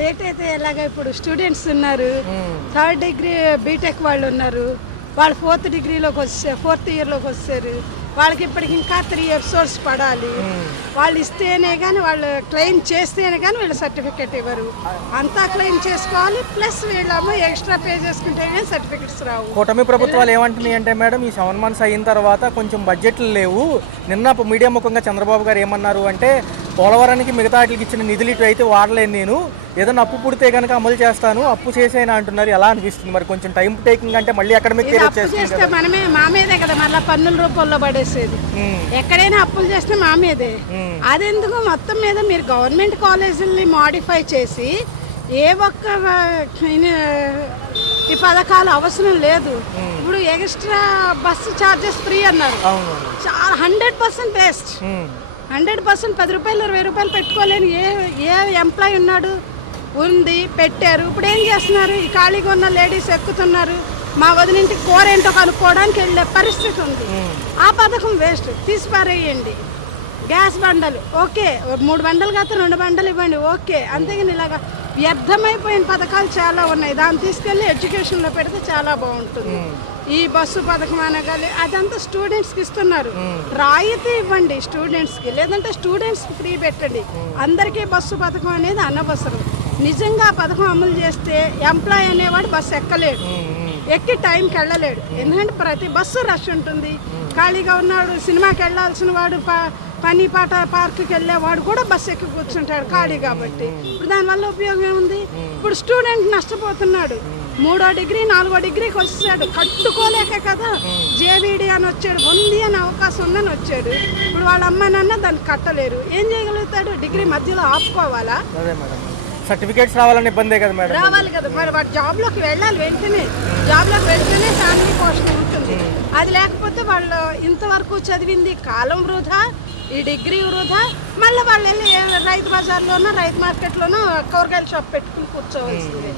Late అయితే ఎలాగ ఇప్పుడు స్టూడెంట్స్ ఉన్నారు, థర్డ్ డిగ్రీ బీటెక్ వాళ్ళు ఉన్నారు, వాళ్ళు ఫోర్త్ డిగ్రీలోకి వచ్చారు, ఫోర్త్ ఇయర్లోకి వచ్చారు. వాళ్ళకి ఇప్పటికి ఇంకా 3 ఎపిసోడ్స్ పడాలి. వాళ్ళు ఇస్తేనే కానీ, వాళ్ళు క్లెయిమ్ చేస్తేనే కానీ వీళ్ళు సర్టిఫికెట్ ఇవ్వరు. అంతా క్లెయిమ్ చేసుకోవాలి, ప్లస్ వీళ్ళేమో ఎక్స్ట్రా పే చేసుకుంటే కానీ సర్టిఫికెట్స్ రావు. కూటమి ప్రభుత్వాలు ఏమంటున్నాయి అంటే మేడం, ఈ 7 months అయిన తర్వాత కొంచెం బడ్జెట్లు లేవు. నిన్న మీడియా ముఖంగా చంద్రబాబు గారు ఏమన్నారు అంటే, పోలవరానికి మిగతా వాటికి ఇచ్చిన నిధులు ఇటు అయితే వాడలేను, నేను ఏదైనా అప్పు పుడితే కనుక అమలు చేస్తాను, అప్పు చేసేనా అంటున్నారు. ఎలా అనిపిస్తుంది మరి? కొంచెం టైం టేకింగ్ అంటే మళ్ళీ అకాడమిక్ ఇయర్ చేస్తే మనమే మా మీదే కదా మళ్ళీ పన్నుల రూపంలో పడేసేది. ఎక్కడైనా అప్పులు చేస్తే మా మీదే. అదెందుకు మొత్తం మీద మీరు గవర్నమెంట్ కాలేజీల్ని మాడిఫై చేసి ఏ ఒక్క ఈ పథకాలు అవసరం లేదు. ఇప్పుడు ఎక్స్ట్రా బస్సు ఛార్జెస్ ఫ్రీ అన్నారు, 100% వేస్ట్. 100% 10 రూపాయలు 20 రూపాయలు పెట్టుకోలేని ఏ ఎంప్లాయ్ ఉన్నాడు? ఉంది, పెట్టారు. ఇప్పుడు ఏం చేస్తున్నారు? ఈ ఖాళీగా ఉన్న లేడీస్ ఎక్కుతున్నారు. మా వదిలింటికి కూర ఏంటో కనుక్కోవడానికి వెళ్ళే పరిస్థితి ఉంది. ఆ పథకం వేస్ట్, తీసి పారేయండి. గ్యాస్ బండలు ఓకే, 3 బండలు కాదు 2 బండలు ఇవ్వండి ఓకే. అంతేగాని ఇలాగా వ్యర్థమైపోయిన పథకాలు చాలా ఉన్నాయి. దాన్ని తీసుకెళ్ళి ఎడ్యుకేషన్లో పెడితే చాలా బాగుంటుంది. ఈ బస్సు పథకం అనగాలి అదంతా స్టూడెంట్స్కి ఇస్తున్నారు. రాయితీ ఇవ్వండి స్టూడెంట్స్కి, లేదంటే స్టూడెంట్స్కి ఫ్రీ పెట్టండి. అందరికీ బస్సు పథకం అనేది అనవసరం. నిజంగా ఆ పథకం అమలు చేస్తే ఎంప్లాయ్ అనేవాడు బస్సు ఎక్కలేడు, ఎక్కి టైంకి వెళ్ళలేడు. ఎందుకంటే ప్రతి బస్సు రష్ ఉంటుంది. ఖాళీగా ఉన్నాడు, సినిమాకి వెళ్ళాల్సిన వాడు, పని పాట పార్కుకి వెళ్ళేవాడు కూడా బస్సు ఎక్కి కూర్చుంటాడు ఖాళీ కాబట్టి. ఇప్పుడు దానివల్ల ఉపయోగం ఏముంది? ఇప్పుడు స్టూడెంట్ నష్టపోతున్నాడు. 3వ డిగ్రీ 4వ డిగ్రీకి వచ్చాడు, కట్టుకోలేక కదా జేవీడీ అని వచ్చాడు, ఉంది అని అవకాశం ఉందని వచ్చాడు. ఇప్పుడు వాళ్ళ అమ్మ నాన్న దాన్ని కట్టలేరు. ఏం చేయగలుగుతాడు? డిగ్రీ మధ్యలో ఆపుకోవాలా? సర్టిఫికేట్స్ రావాలని ఇబ్బందే కదా మేడం? రావాలి కదా మరి. వాడు జాబ్లోకి వెళ్ళాలి, వెంటనే జాబ్లోకి వెళ్తేనే ఫ్యామిలీ పోషణ ఉంటుంది. అది లేకపోతే వాళ్ళు ఇంతవరకు చదివింది కాలం వృధా, ఈ డిగ్రీ వృధా. మళ్ళీ వాళ్ళు వెళ్ళి రైతు బజార్లోనో రైతు మార్కెట్లోనో కూరగాయల షాప్ పెట్టుకుని కూర్చోవలసిందే.